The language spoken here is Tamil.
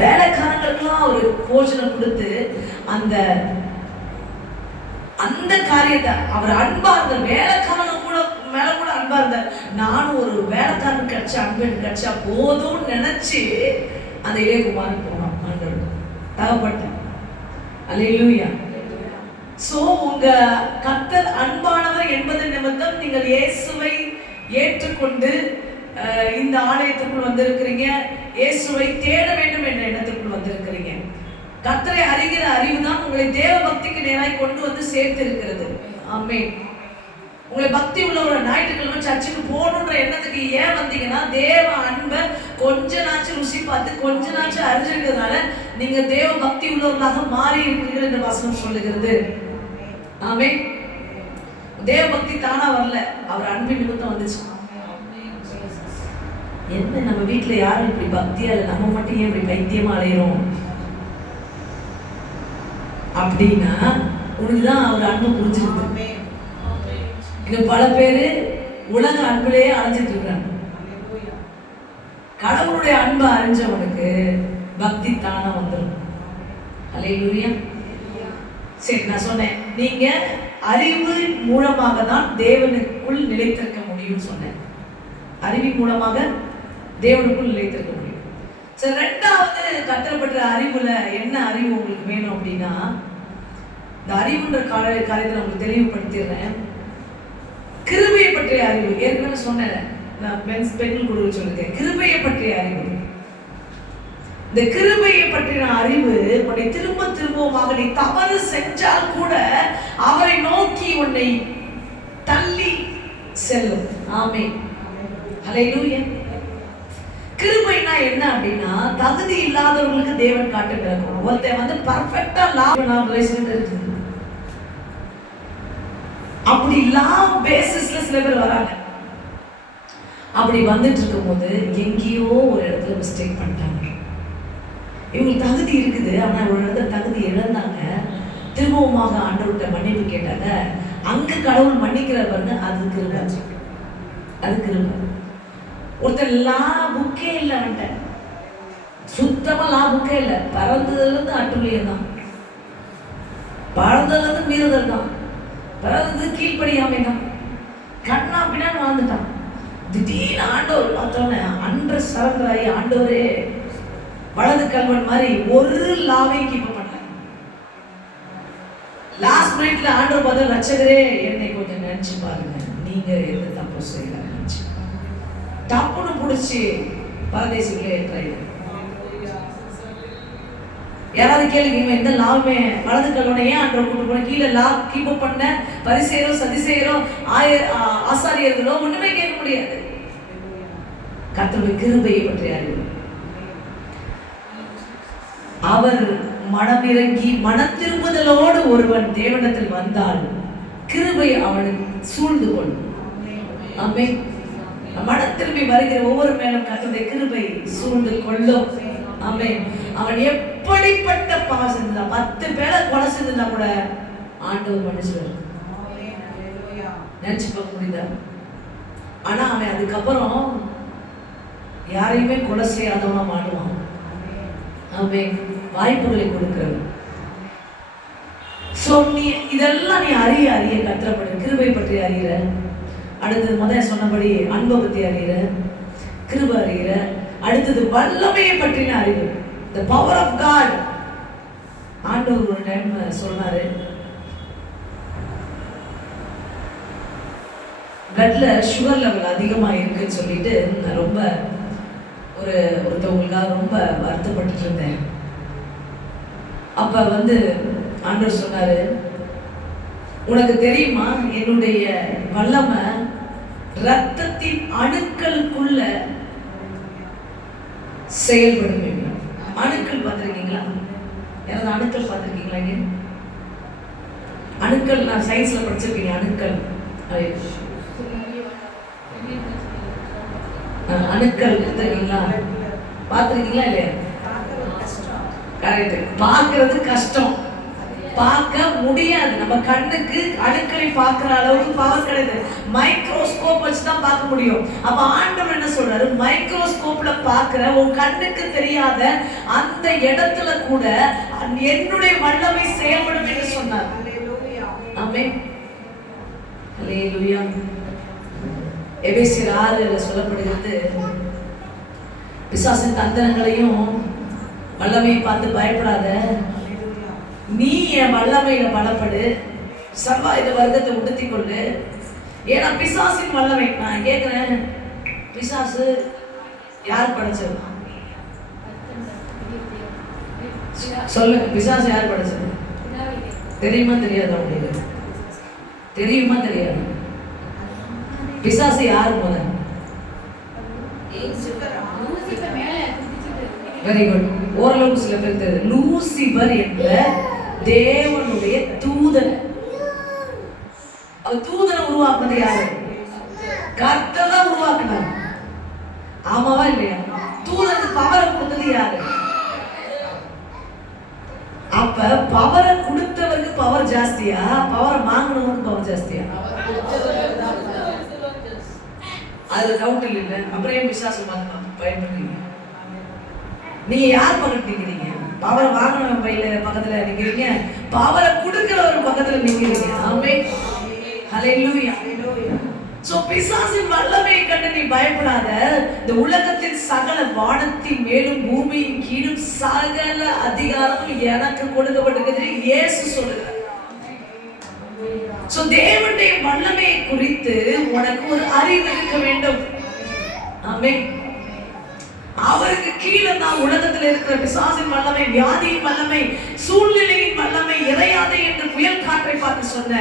வேலைக்காரங்களுக்கெல்லாம் ஒரு போஷணம் கொடுத்து அந்த அந்த காரியத்தை அவர் அன்பா இருந்த வேலைக்காரன் கூட மேல கூட அன்பா இருந்தார். நானும் ஒரு வேலைக்காரன் கிடைச்சா அன்பு கிடைச்சா போதும்னு நினைச்சு அந்த இளையகுமாரன் போனான். தகப்பட்டேன். அல்லேலூயா. சோ உங்க கர்த்தர் அன்பானவர் என்பது நிமித்தம் நீங்கள் இயேசுவை ஏற்றுக்கொண்டு இந்த ஆலயத்துக்குள் வந்திருக்கிறீங்க. இயேசுவை தேட வேண்டும் என்ற எண்ணத்துக்குள் வந்திருக்கிறீங்க. கர்த்தரை அறிகிற அறிவு தான் உங்களை தேவ பக்திக்கு நேராய் கொண்டு வந்து சேர்த்து இருக்கிறது. ஆமென். உங்களை பக்தி உள்ள ஒரு ஞாயிற்றுக்கிழமை சர்ச்சுக்கு போகணுன்ற எண்ணத்துக்கு ஏன் வந்தீங்கன்னா, தேவ அன்பை கொஞ்ச நாச்சும் ருசி பார்த்து கொஞ்ச நாச்சும் அறிஞ்சிருக்கிறதுனால நீங்க தேவ பக்தி உள்ளவர்களாக மாறி இருக்கிறீர்கள் என்று வசனம் சொல்லுகிறது. ஆமென். தேவ பக்தி தானா வரல, அவர் அன்பின் நிமித்தம் வந்துச்சு. என்ன நம்ம வீட்டுல யாரும் இப்படி பக்தியா இல்லை, நம்ம மட்டும் ஏன் இப்படி பைத்தியமா அலையிறோம் அப்படின்னா உனக்குதான் அவர் அன்பு புரிஞ்சிருக்கு. இன்னும் பல பேரு உலக அன்பிலேயே அழைஞ்சிட்டு இருக்காங்க. கடவுளுடைய அன்பை அறிஞ்சவனுக்கு பக்தி தானா வந்துடும். அல்லேலூயா. சரி, நான் சொன்னேன் நீங்க அறிவு மூலமாக தான் தேவனுக்குள் நிலைத்திருக்க முடியும் சொன்னேன். அறிவின் மூலமாக தேவனுக்குள் நிலைத்திருக்க முடியும். சரி, ரெண்டாவது கட்டப்பட்ட அறிவுல என்ன அறிவு உங்களுக்கு வேணும் அப்படின்னா, இந்த அறிவுன்ற காரியத்தை உங்களுக்கு தெளிவுபடுத்திடுறேன். கிருபையை பற்றிய அறிவு ஏற்கனவே சொன்னேன். நான் பெண்கள் குழு சொல்லுங்க, கிருபையை பற்றிய அறிவு. இந்த கிருபையை பற்றின அறிவு உன்னை திரும்ப திரும்பமாக நீ தவறு செஞ்சால் கூட அவரை நோக்கி உன்னை தள்ளி செல்லும். ஆமென். ஹல்லேலூயா. கிருபைனா என்ன அப்படின்னா, தகுதி இல்லாதவர்களுக்கு தேவன் காட்டுகிறார். ஒருத்தன் வந்து பர்ஃபெக்ட்டா நான் பேசிட்டு இருக்கு, அப்படி லா பேசிஸ்ல சில பேர் வராங்க. அப்படி வந்துட்டு இருக்கும் போது எங்கேயோ ஒரு இடத்துல மிஸ்டேக் பண்ணிட்டாங்க. இவங்களுக்கு தகுதி இருக்குது, ஆனா ஒரு இடத்துல தகுதி இழந்தாங்க. திரும்பவுமாக ஆண்டவர்கிட்ட மன்னிப்பு கேட்டாங்க. அங்க கடவுள் மன்னிக்கிற பாருங்க, அது கிருபை. அது கிருபை. ஒருத்தர் லா புக்கே இல்லை, அவன்கிட்ட சுத்தமா லா புக்கே இல்லை. பறந்ததுல இருந்து அட்டுழியம் தான், பறந்ததுல இருந்து மீறுதல் தான், பிறந்தது கீழ்ப்படியாமை தான், கண்ணா பின்னான்னு வாழ்ந்துட்டான். திடீர்னு ஆண்டவர் பார்த்தோன்னே அன்று சரண்டராகி ஆண்டவரே வலது கல்வன் மாதிரி ஒரு லாவையும் கீப் பண்ணல. லாஸ்ட் மினிட்ல ஆண்டவர் பார்த்து, ரட்சகரே என்னை கொஞ்சம் நினைச்சு பாருங்க, நீங்க எந்த தப்பு செய்யல நினைச்சு தப்புன்னு பிடிச்சி பரதேசிகளே ஏற்றாரு. யாராவது கேளுங்க, எந்த லாபமே வலது கல்வனை ஏன் ஆண்டவர் கூட்டு போன, கீழே லா கீப் பண்ண பரிசேயரோ சதிசேயரோ ஆசாரியர்களோ ஒண்ணுமே கேட்க முடியாது. கர்த்தருடைய கிருபையை பற்றி அறிவு. அவர் மனமிறங்கி மன திரும்புதலோடு ஒருவன் தேவனிடத்தில் வந்தால் கிருபை அவனுக்கு சூழ்ந்து கொள்ளும். ஆமென். மன திரும்பி வருகிற ஒவ்வொரு மேலும் கர்த்தருடைய கிருபை சூழ்ந்து கொள்ளும். ஆமென். அவன் எப்படிப்பட்ட பாவம் செஞ்சிருந்தா, 10 பேரை கொலை செஞ்சிருந்தா கூட ஆண்டவர் மன்னிச்சுவார். நினைச்சு பார்க்க முடியுதா? ஆனா அவன் அதுக்கப்புறம் யாரையுமே கொலை செய்யாதவனா மாடுவான். அவன் வாய்ப்புகளை கொடுக்கிறவன். சோ நீ இதெல்லாம் நீ அறிய அறிய கற்றப்படு. கிருபை பற்றி அறிகிற, அடுத்தது முதல் சொன்னபடி அன்பை பற்றி அறிகிற, கிருபை அறிகிற, அடுத்தது வல்லமையை பற்றின அறிவு, the power of God. ஆண்டவர் ஒரு டைம் சொன்னாரு, பிளட்ல சுகர் லெவல் அதிகமா இருக்குன்னு சொல்லிட்டு நான் ரொம்ப ஒருத்தவங்களுக்காக ரொம்ப வருத்தப்பட்டு இருந்தேன். அப்ப வந்து ஆண்டவர் சொன்னாரு, உனக்கு தெரியுமா என்னுடைய வல்லமை ரத்தத்தின் அணுக்களுக்குள்ள செயல்படும். அணுக்கள் பார்த்திருக்கீங்களா? யாராவது அணுக்கள் பார்த்திருக்கீங்களா? அணுக்கள் நான் சயின்ஸ்ல படிச்சிருக்கீங்க. அணுக்கள் அணுக்கள் தெரியுங்களா? பார்த்திருக்கீங்களா இல்லையா? கரெக்ட். பார்க்கறது கஷ்டம், பார்க்க முடியாது. நம்ம கண்ணுக்கு அணுக்களை பார்க்கிற அளவுக்கு பவர் கிடையாது. மைக்ரோஸ்கோப் வச்சு தான் பார்க்க முடியும். அப்ப ஆண்டவர் என்ன சொல்றாரு, மைக்ரோஸ்கோப்ல பார்க்கிற உன் கண்ணுக்கு தெரியாத அந்த இடத்துல கூட என்னுடைய வல்லமை செயல்படும் என்று சொன்னார். ஆமென். அல்லேலூயா. எபேசியர் 6:ல சொல்லப்படுகிறது, பிசாசின் தந்திரங்களையும் வல்லமையை பார்த்து பயப்படாத, நீ என் வல்லமையில பலப்படு, சர்வாயுத வர்க்கத்தை உடுத்திக் கொள்ளு. ஏன்னா பிசாசின் வல்லமை, நான் கேட்கிறேன், பிசாசு யார் படைச்சது? சொல்லுங்க, பிசாசு யார் படைச்சது? தெரியுமா தெரியாதா உங்களுக்கு? தெரியுமா தெரியாது? பிசாசு யார் முதல்? Very good. ஓரளவுக்கு சில பேர் தெரியுது. லூசிபர் என்ற தேவனுடைய தூதன். அவர் தூதனை உருவாக்குனது யாரு? கர்த்தர் தான் உருவாக்குனார். ஆமாவா இல்லையா? தூதனுக்கு பவரை கொடுத்தது யாரு? அப்ப பவரை கொடுத்தவருக்கு பவர் ஜாஸ்தியா, பவரை வாங்கினவருக்கு பவர் ஜாஸ்தியா? அதுல டவுட் இல்லை. அப்புறம் ஏன் பிசாசு பயன்படுறீங்க? நீங்க யார் பக்கத்துல நிக்கிறீங்க? பவரை வாங்கினவன் பக்கத்துல நிக்கிறீங்க, பவரை கொடுக்கிறவர் பக்கத்துல நிக்கிறீங்க. ஆமென். ஹல்லேலூயா. சோ பிசாசின் வல்லமையை கண்டு நீ பயப்படாத. இந்த உலகத்தின் சகல வானத்தின் மேலும் பூமியின் கீழும் சகல அதிகாரமும் எனக்கு கொடுக்கப்பட்டிருக்கிறது இயேசு சொல்லுகிறார். சோ தேவனுடைய வல்லமையை குறித்து உனக்கு ஒரு அறிவு இருக்க வேண்டும். ஆமென். அவருக்கு கீழே நான் உலகத்தில் இருக்கிற பிசாசின் வல்லமை, வியாதியின் வல்லமை, சூழ்நிலையின் வல்லமை, இறையாதே என்று புயல் காற்றை பார்த்து சொன்ன